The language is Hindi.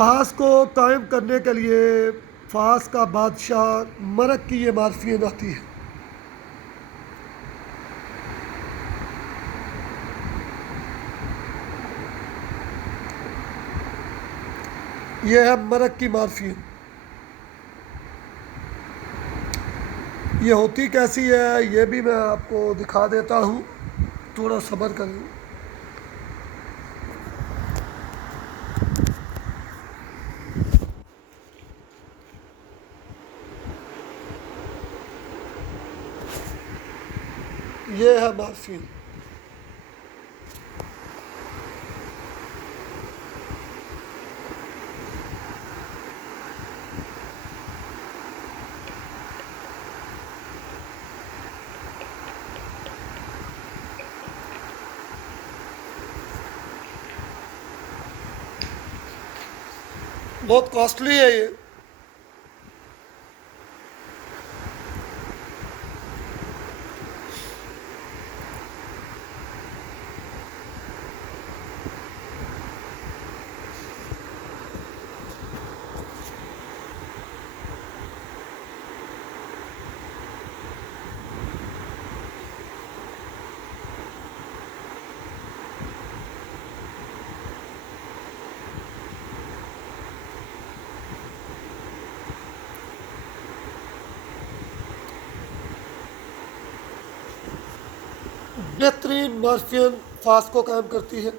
फास को कायम करने के लिए फास का बादशाह मरक की ये मार्फियत आती है। ये है मरक की मार्फियत। ये होती कैसी है ये भी मैं आपको दिखा देता हूँ, थोड़ा सब्र करें। ये है मार्फियत। बहुत कॉस्टली है ये। बेहतरीन मार्फियन फास को कायम करती है।